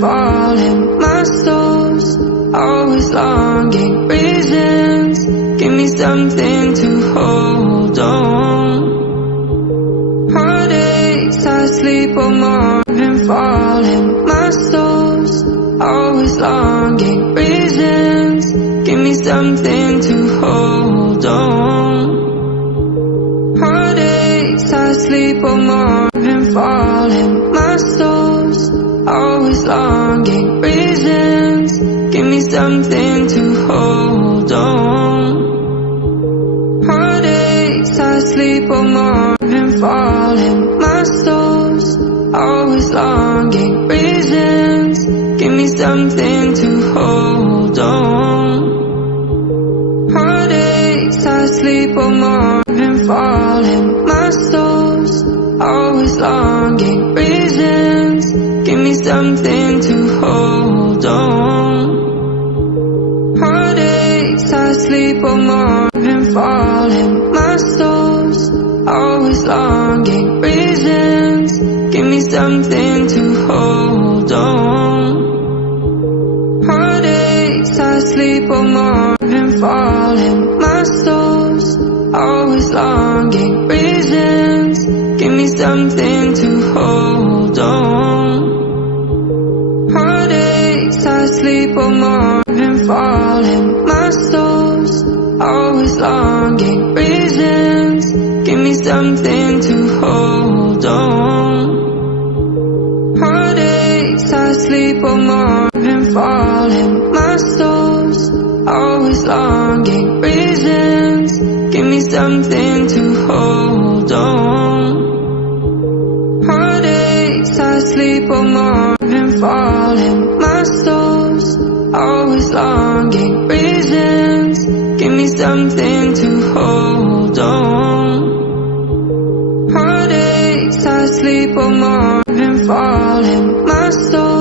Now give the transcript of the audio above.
falling. My soul's always longing. Reasons, give me something to hold on. Heartaches, I sleep on morning falling. My soul's always longing. Reasons, give me something to hold on. Heartaches, I sleep on morning falling. My soul's always longing. Reasons, give me something to hold on. Heartaches, I sleep on morning falling. My soul's always longing. Reasons, give me something to hold on. Heartaches, I sleep on morning falling. My soul's always longing. Reasons, give me something to hold on. Heartaches, I sleep on morning falling. My soul's always longing. Reasons, give me something to hold on. Heartaches, I sleep on morning falling. My soul's always longing. Reasons, give me something to hold on. Heartaches, I sleep on morning falling. My soul's always longing. Reasons, give me something to hold on. Heartaches, I sleep on morning falling. My soul's always longing. Reasons, give me something to hold on. Heartaches, I sleep on morning falling. My soul's always longing. Reasons, give me something to hold on. Heartaches, I sleep on morning falling. My soul